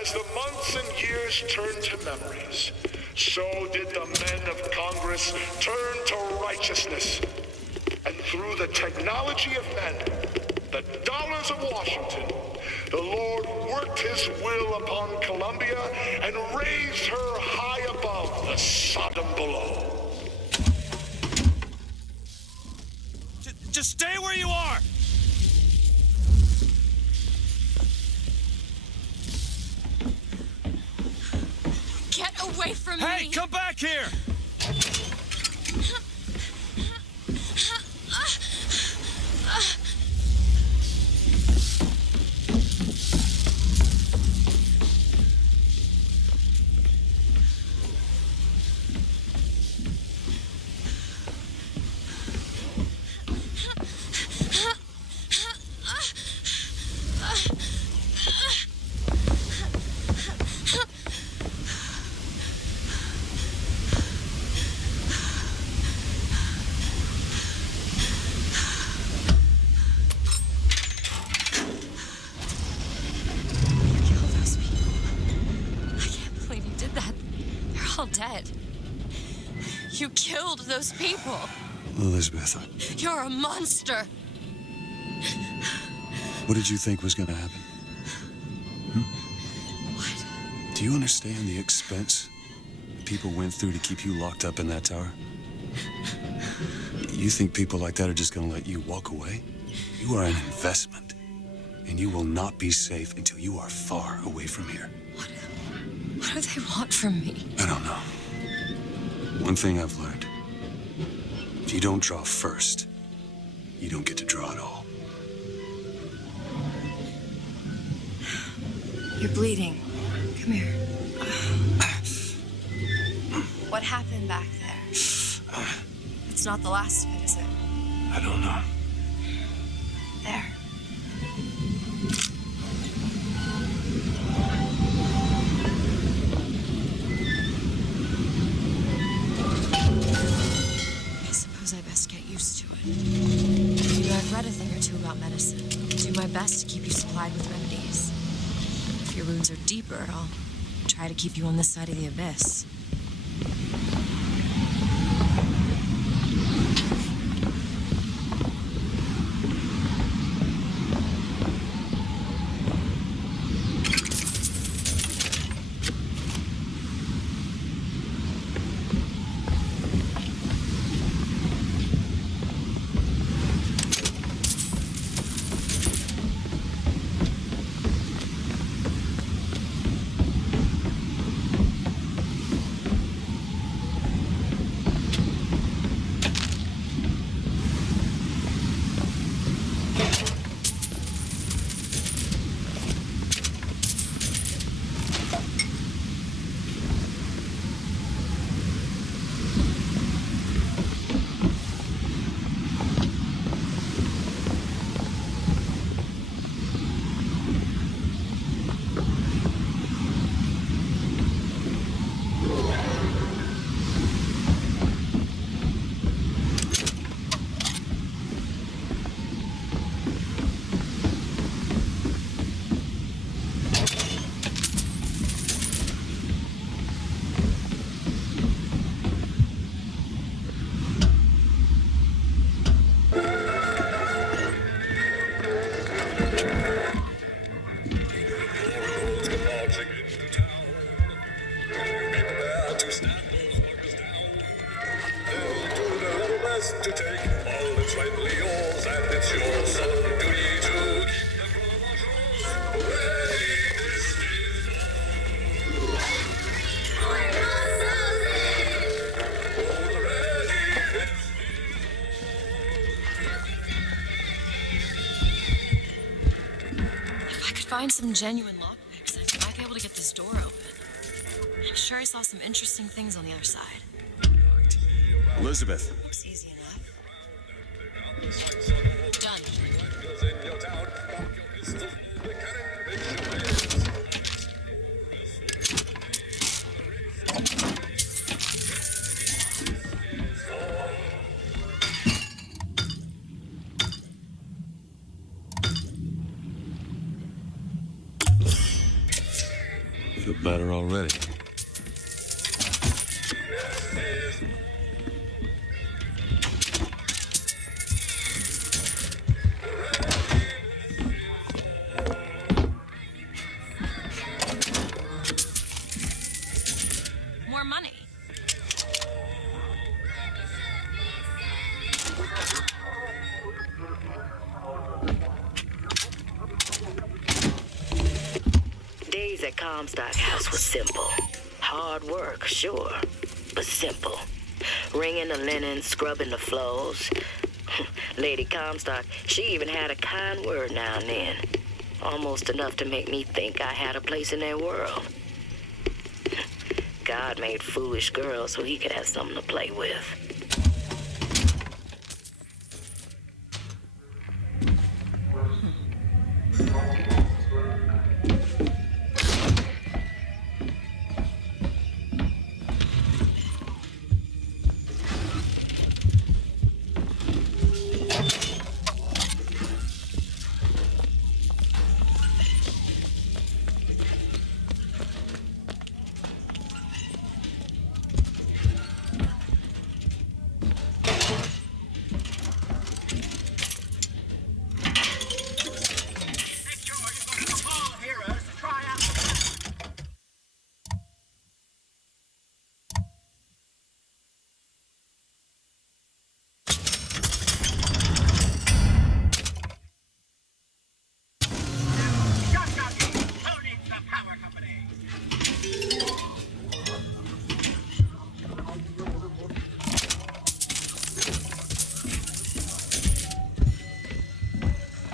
As the months and years turned to memories, so did the men of Congress turn to righteousness. And through the technology of men, the dollars of Washington, the Lord worked his will upon Columbia and raised her high above the Sodom below. Just stay where you are! Get away from me! Hey, come back here! Dead. You killed those people. Elizabeth. You're a monster. What did you think was going to happen? What? Do you understand the expense people went through to keep you locked up in that tower? You think people like that are just going to let you walk away? You are an investment, and you will not be safe until you are far away from here. What do they want from me? I don't know. One thing I've learned. If you don't draw first, you don't get to draw at all. You're bleeding. Come here. What happened back there? It's not the last of it, is it? I don't know. There. I best get used to it. I've read a thing or two about medicine. Do my best to keep you supplied with remedies. If your wounds are deeper, I'll try to keep you on this side of the abyss. Find some genuine lockpicks, I might be able to get this door open. I'm sure I saw some interesting things on the other side. Elizabeth. Looks easy enough. Done. Feel better already. More money. Days at Comstock House was simple. Hard work, sure, but simple. Wringing the linen, scrubbing the floors. Lady Comstock, she even had a kind word now and then. Almost enough to make me think I had a place in their world. God made foolish girls so he could have something to play with.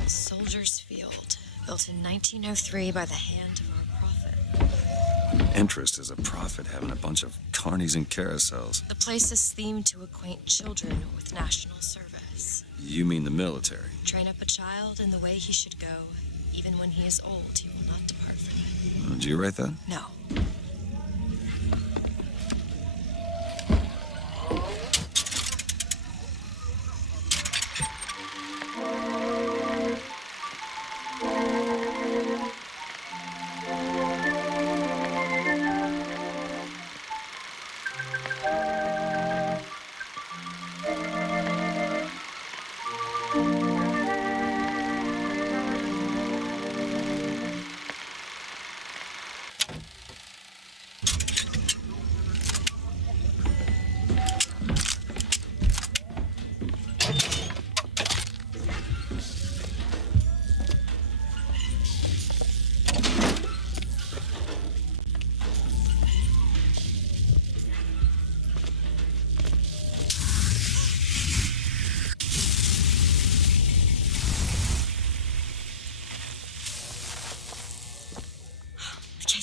Soldier's Field, built in 1903 by the hand of our prophet. Interest is a profit having a bunch of carnies and carousels. The place is themed to acquaint children with national service. You mean the military? Train up a child in the way he should go. Even when he is old, he will not depart from it. Did you write that? No.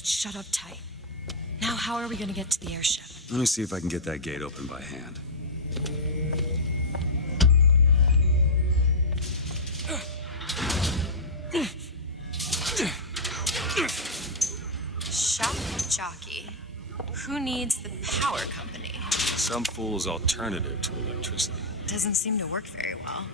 Shut up tight. Now, how are we going to get to the airship? Let me see if I can get that gate open by hand. Shock jockey. Who needs the power company? Some fool's alternative to electricity. Doesn't seem to work very well.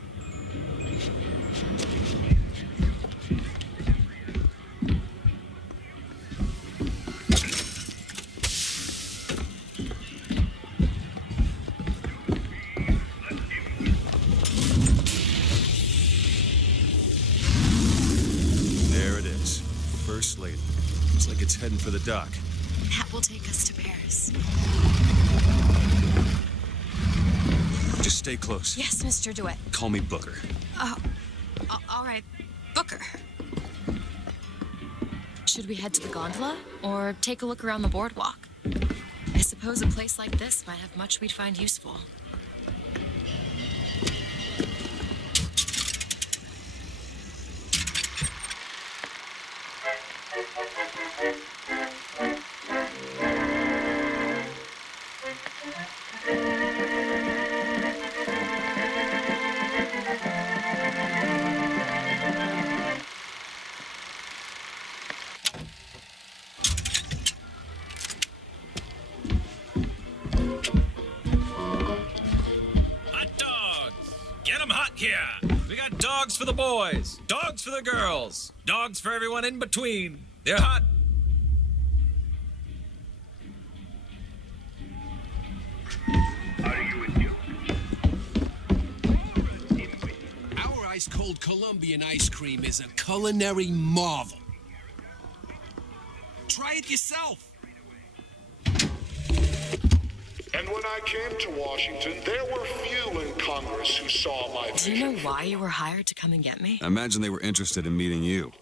First lady. Looks like it's heading for the dock. That will take us to Paris. Just stay close. Yes, Mr. DeWitt. Call me Booker. Oh, all right. Booker. Should we head to the gondola or take a look around the boardwalk? I suppose a place like this might have much we'd find useful. Dogs for the boys, dogs for the girls, dogs for everyone in between. They're hot. ice-cold Colombian ice cream is a culinary marvel. Try it yourself. And when I came to Washington, there were few in Congress who saw my Do vision. you know why you were hired to come and get me? I imagine they were interested in meeting you.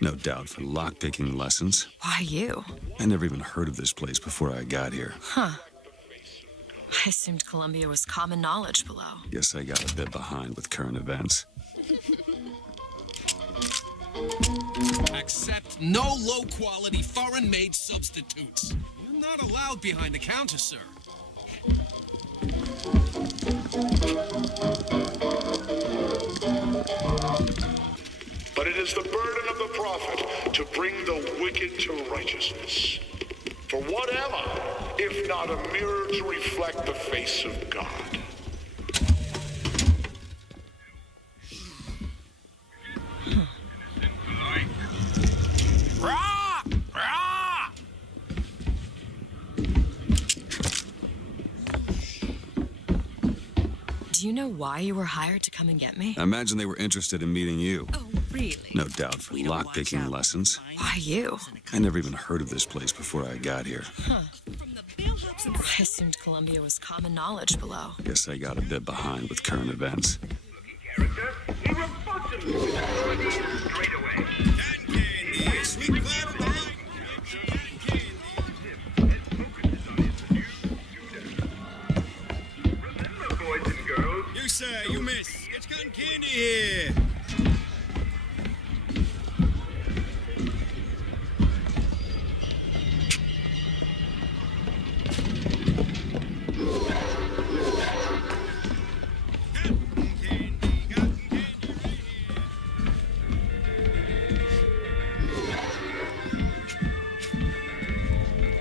No doubt for lockpicking lessons. Why you? I never even heard of this place before I got here. Huh. I assumed Columbia was common knowledge below. Guess I got a bit behind with current events. Accept no low-quality foreign-made substitutes. You're not allowed behind the counter, sir. But it is the burden of the prophet to bring the wicked to righteousness. For what am I, if not a mirror to reflect the face of God? Do you know why you were hired to come and get me? I imagine they were interested in meeting you. Oh, really? No doubt for lockpicking lessons. Why you? I never even heard of this place before I got here. I assumed Columbia was common knowledge below. Guess I got a bit behind with current events. You sir, you miss. It's cotton candy here.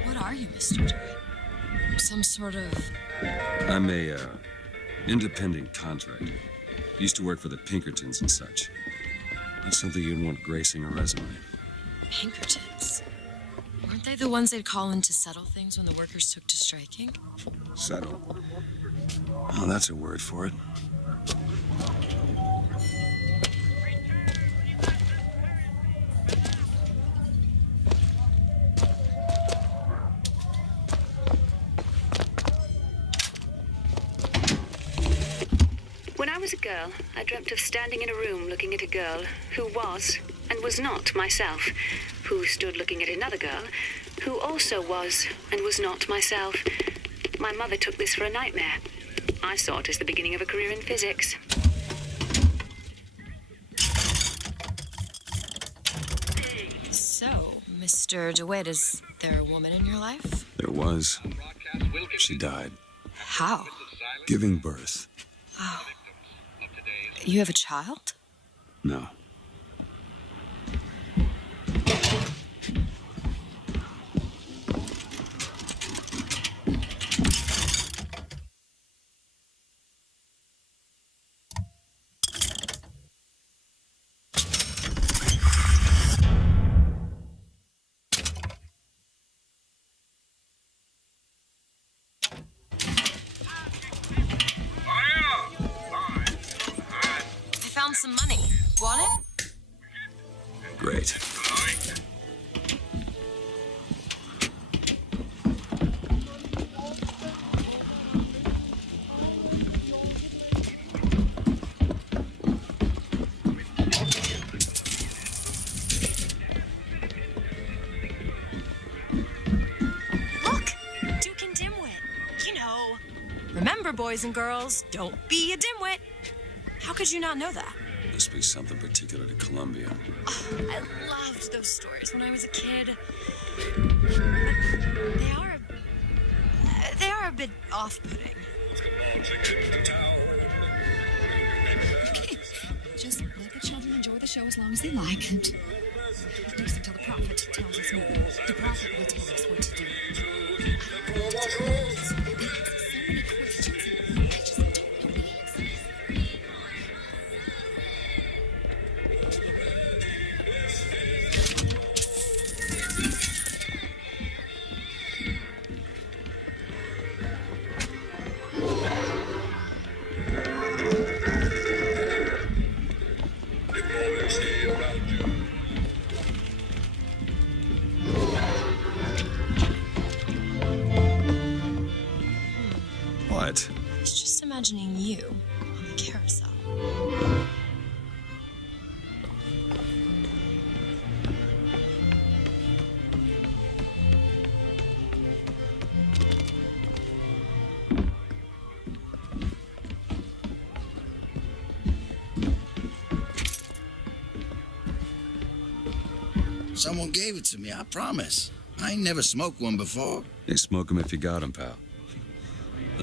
What are you, Mr. DeWitt? Some sort of... I'm a, independent contractor. Used to work for the Pinkertons and such. Not something you'd want gracing a resume. Pinkertons? Weren't they the ones they'd call in to settle things when the workers took to striking? Settle. Oh, that's a word for it. When I was a girl, I dreamt of standing in a room looking at a girl who was and was not myself, who stood looking at another girl who also was and was not myself. My mother took this for a nightmare. I saw it as the beginning of a career in physics. So, Mr. DeWitt, is there a woman in your life? There was. She died. How? Giving birth. Oh. You have a child? No. I found some money. Want it? Great. Look! Duke and Dimwit. You know. Remember, boys and girls, don't be a dimwit. How could you not know that? Must be something particular to Columbia. Oh, I loved those stories when I was a kid. But they are a bit off-putting. Just let the children enjoy the show as long as they like. And just until the prophet tells us more. The prophet will tell us what to do. I don't know what to do. So many questions. I just don't know the answers. imagining you on the carousel. Someone gave it to me, I promise. I ain't never smoked one before. Hey, smoke 'em if you got 'em, pal.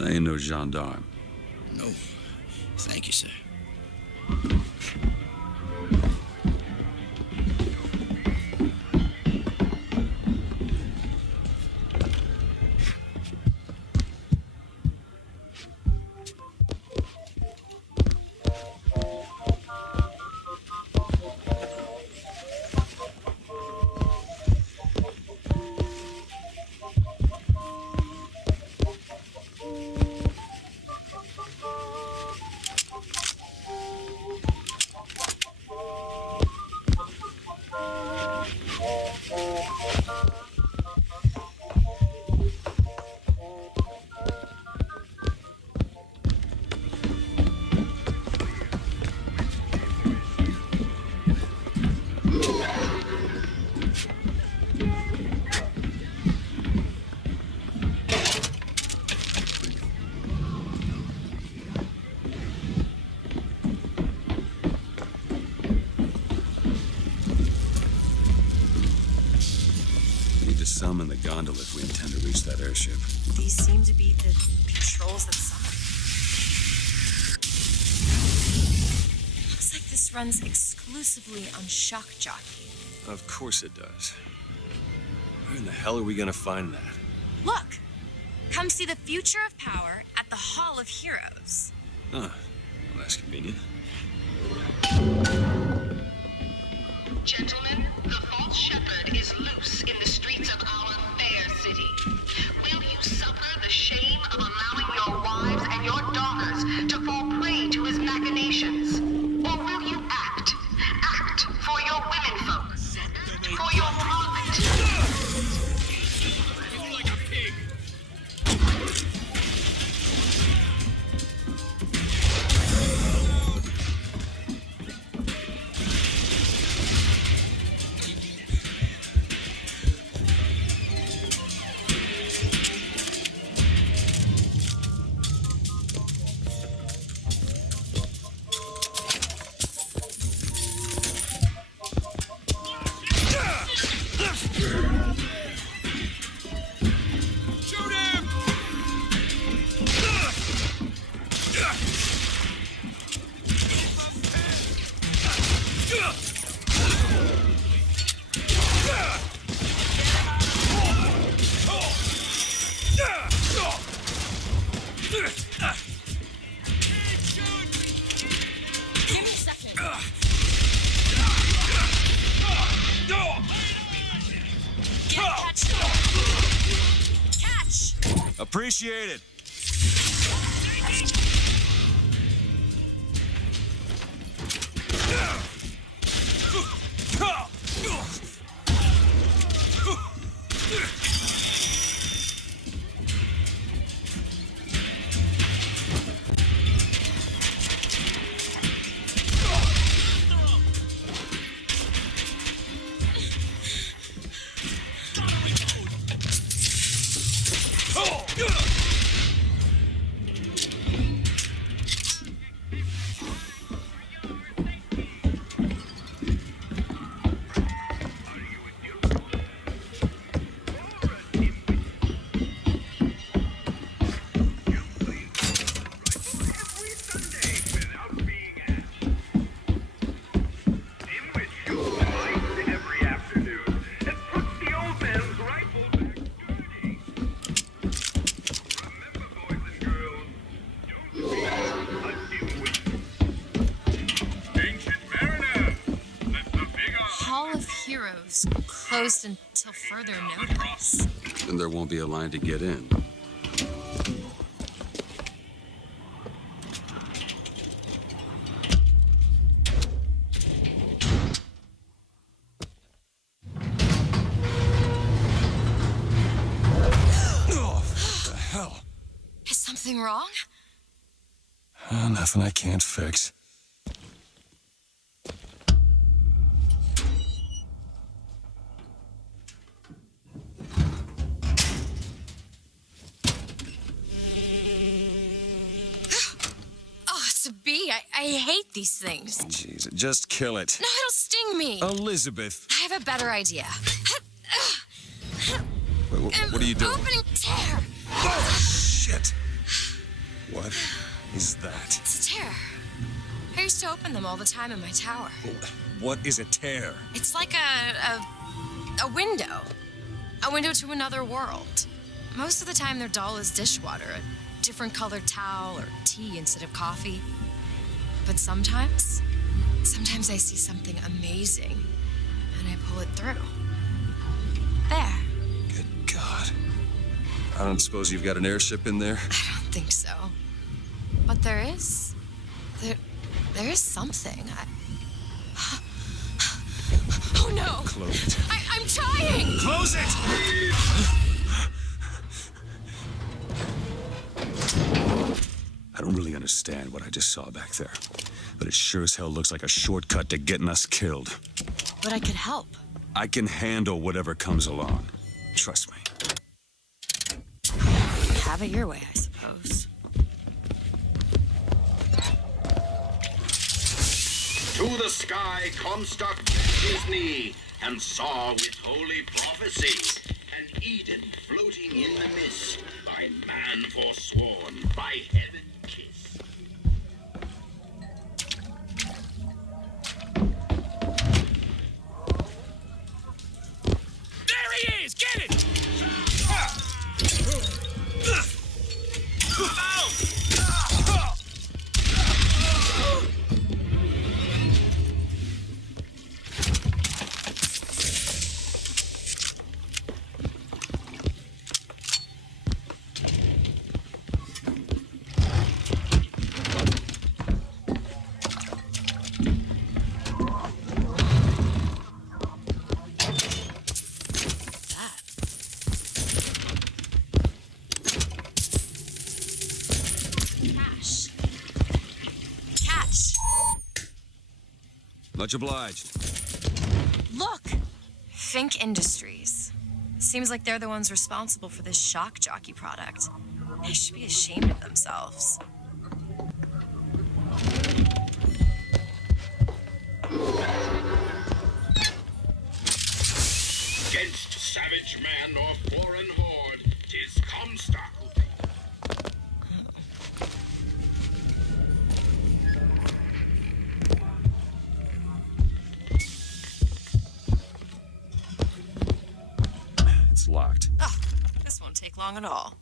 I ain't no gendarme. No. Thank you, sir. Summon the gondola if we intend to reach that airship. These seem to be the controls that summon. Looks like this runs exclusively on shock jockey. Of course it does. Where in the hell are we gonna find that? Look! Come see the future of power at the Hall of Heroes. Huh. Well, that's convenient. Gentlemen, the false shepherd is loose in the streets of our fair city. Will you suffer the shame of allowing your wives and your daughters to fall prey to his machinations? Or will you act? Act for your womenfolk. Act for your profit. Like a pig. Appreciate it. Heroes closed until further notice. Then there won't be a line to get in. Is something wrong? Nothing I can't fix. Oh, it's a bee. I hate these things. Jeez, just kill it. No, it'll sting me. Elizabeth. I have a better idea. Wait, what are you doing? Opening tear. Oh, shit. What is that? It's a tear. I used to open them all the time in my tower. What is a tear? It's like a window. A window to another world. Most of the time they're dull as dishwater, a different colored towel or tea instead of coffee. But sometimes I see something amazing and I pull it through. There. Good God. I don't suppose you've got an airship in there? I don't think so. But there is. There is something. Oh no! Close it. I'm trying! Close it! I don't really understand what I just saw back there, but it sure as hell looks like a shortcut to getting us killed. But I could help. I can handle whatever comes along. Trust me. Have it your way, I suppose. To the sky Comstock bent his knee and saw with holy prophecy an Eden floating in the mist, by man forsworn, by heaven kissed. There he is! Get it! Much obliged. Look! Fink Industries. Seems like they're the ones responsible for this shock jockey product. They should be ashamed of themselves. Against savage man or foreign horde, 'tis Comstock who It's locked. Oh, this won't take long at all.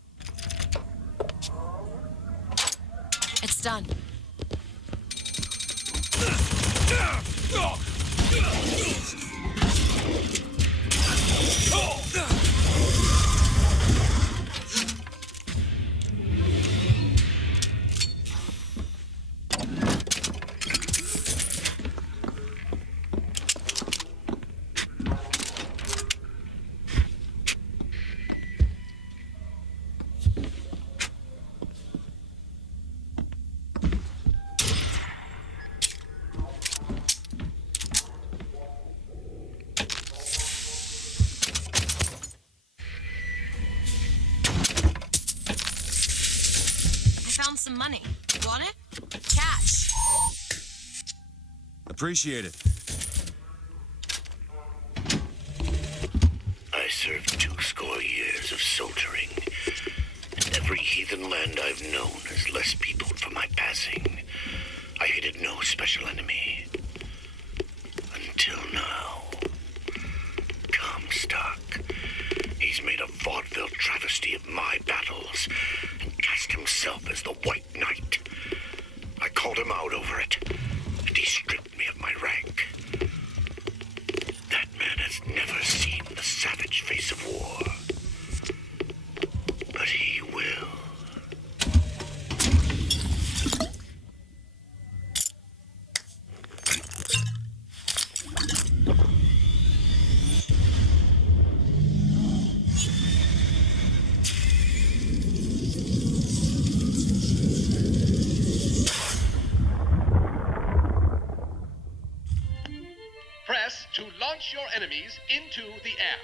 It's done. Found some money. Want it? Cash. Appreciate it. I served 20 years of soldiering. In every heathen land I've known is less peopled for my passing. I hated no special enemy. Until now. Comstock. He's made a vaudeville travesty of my battles and cast himself as the White Knight. I called him out over it, and he stripped me of my rank. That man has never seen the savage face of war. But he will. enemies into the air.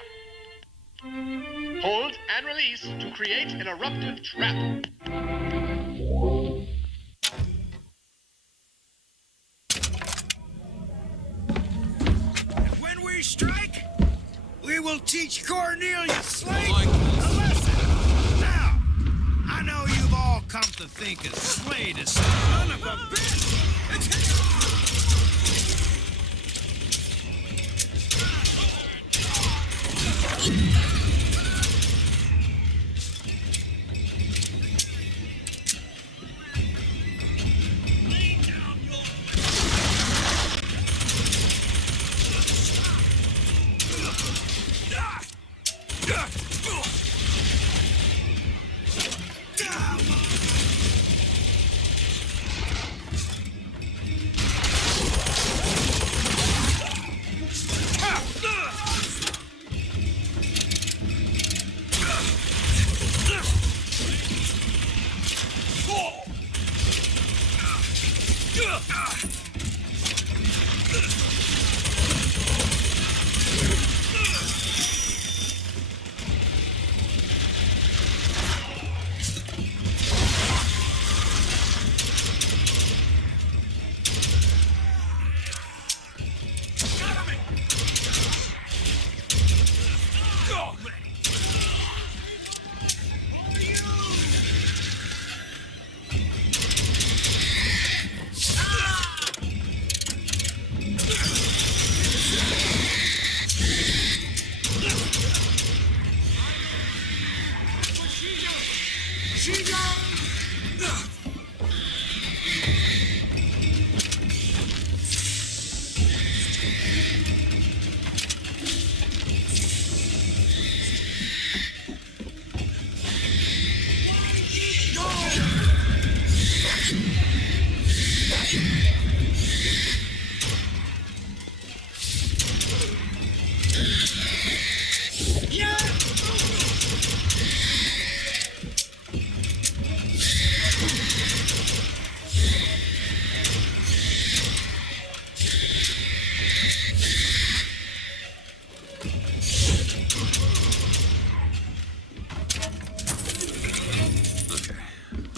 Hold and release to create an eruptive trap. And when we strike, we will teach Cornelius Slate a lesson. Now, I know you've all come to think of Slate as son of a bitch.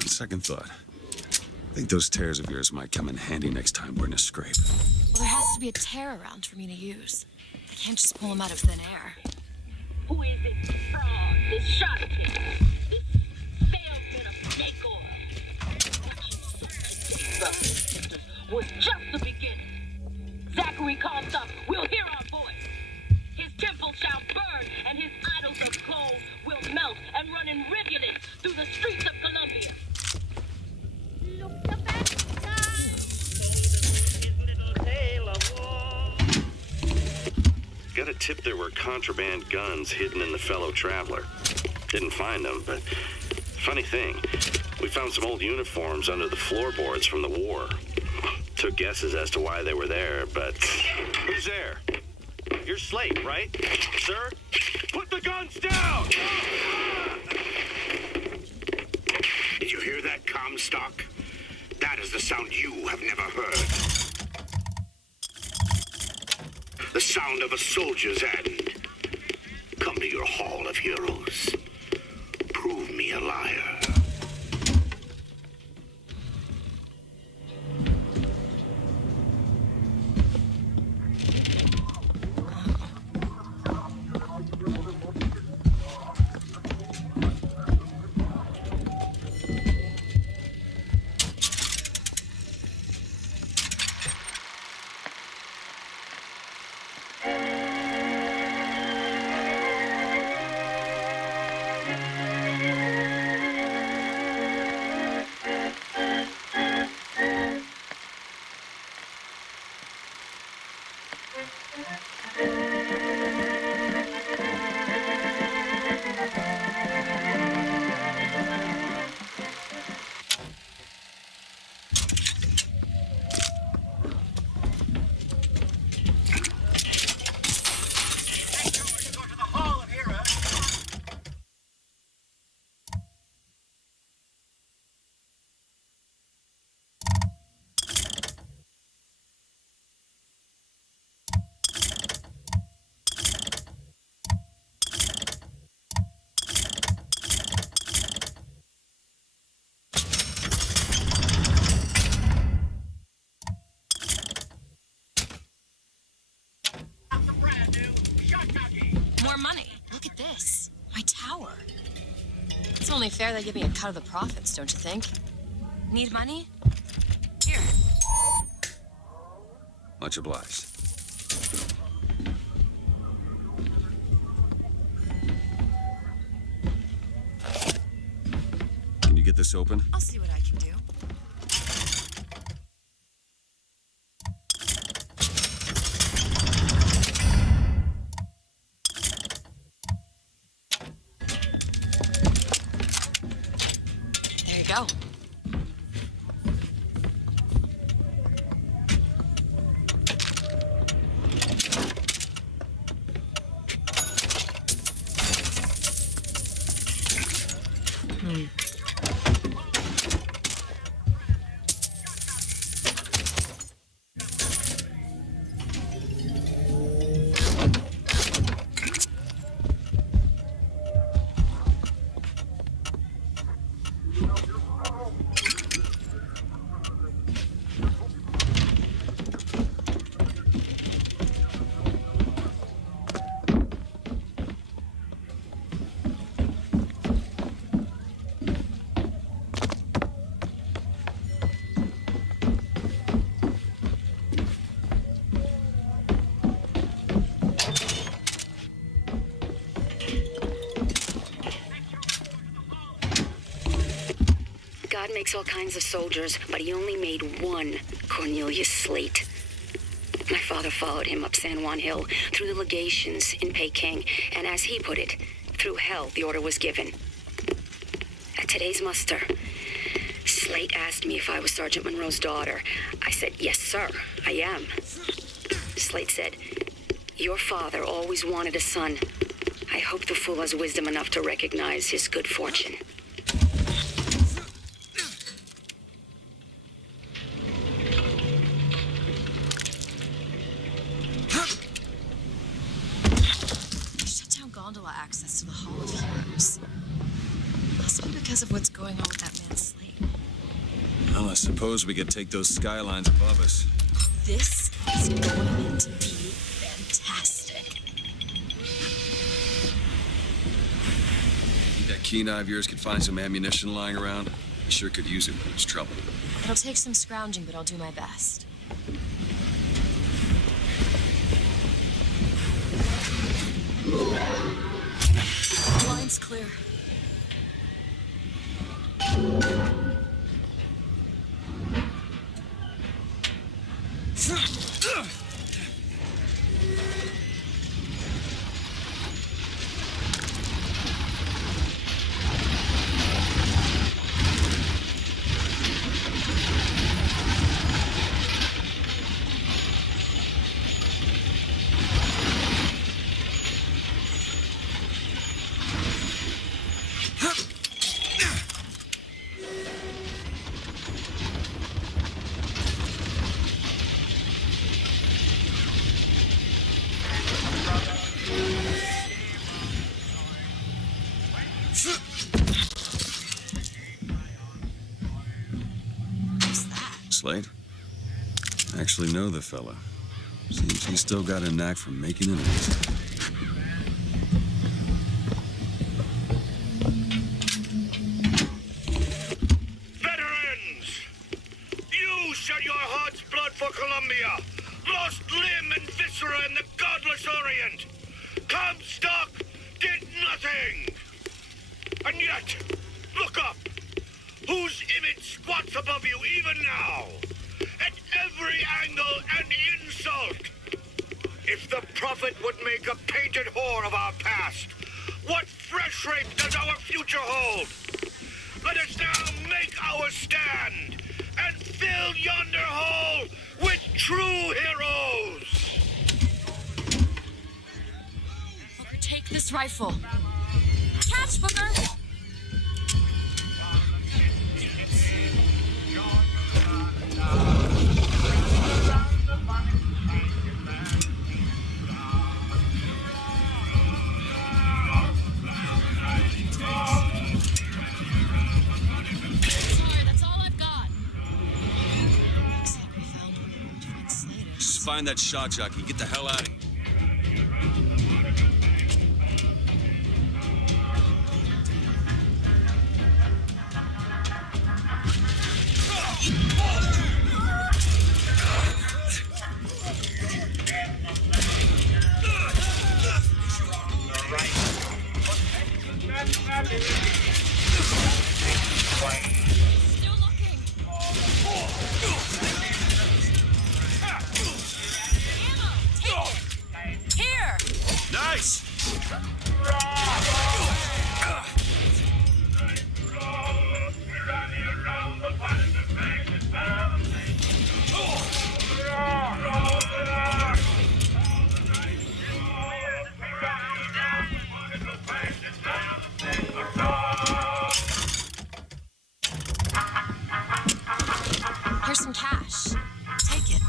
Second thought. I think those tears of yours might come in handy next time we're in a scrape. Well, there has to be a tear around for me to use. I can't just pull them out of thin air. Who is this fraud, this charlatan, this salesman of snake oil? What you saw today, brothers and sisters, was just the beginning. Zachary Comstock will hear our voice. His temple shall burn, and his idols of gold will melt and run in rivulets through the streets of Columbia. Got a tip there were contraband guns hidden in the fellow traveler. Didn't find them, but funny thing, we found some old uniforms under the floorboards from the war. Took guesses as to why they were there, but... Who's there? You're Slate, right? Sir? Put the guns down! Did you hear that, Comstock? That is the sound you have never heard. The sound of a soldier's end. Come to your hall of heroes. Prove me a liar. more money. Look at this. My tower. It's only fair they give me a cut of the profits, don't you think? Need money? Here. Much obliged. Can you get this open? I'll see what I can do. There you go. God makes all kinds of soldiers, but he only made one Cornelius Slate. My father followed him up San Juan Hill, through the legations in Peking, and as he put it, through hell the order was given. At today's muster, Slate asked me if I was Sergeant Monroe's daughter. I said, yes, sir, I am. Slate said, your father always wanted a son. I hope the fool has wisdom enough to recognize his good fortune. Gondola access to the Hall of Heroes. Must be because of what's going on with that man's slate. Well, I suppose we could take those skylines above us. This is going to be fantastic. Think that keen eye of yours could find some ammunition lying around? I sure could use it when there's trouble. It'll take some scrounging, but I'll do my best. Line's clear. Slate? I actually know the fella. Seems he's still got a knack for making enemies. Veterans! You shed your heart's blood for Columbia, lost limb and viscera in the godless Orient. Comstock did nothing! And yet, look up! Whose image squats above you even now? At every angle and insult! If the prophet would make a painted whore of our past, what fresh rape does our future hold? Let us now make our stand and fill yonder hole with true heroes! Booker, take this rifle. Catch, Booker! Find that shot jockey. Get the hell out of here. Here's some cash. Take it.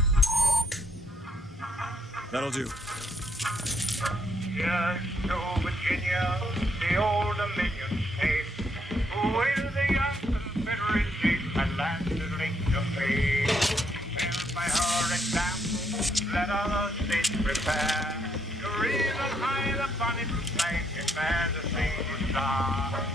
That'll do. Just to Virginia, the old Dominion state, where the young Confederacy at last is linked to fate. And by her example, let other states prepare to raise and high the bonnet flag as a single star.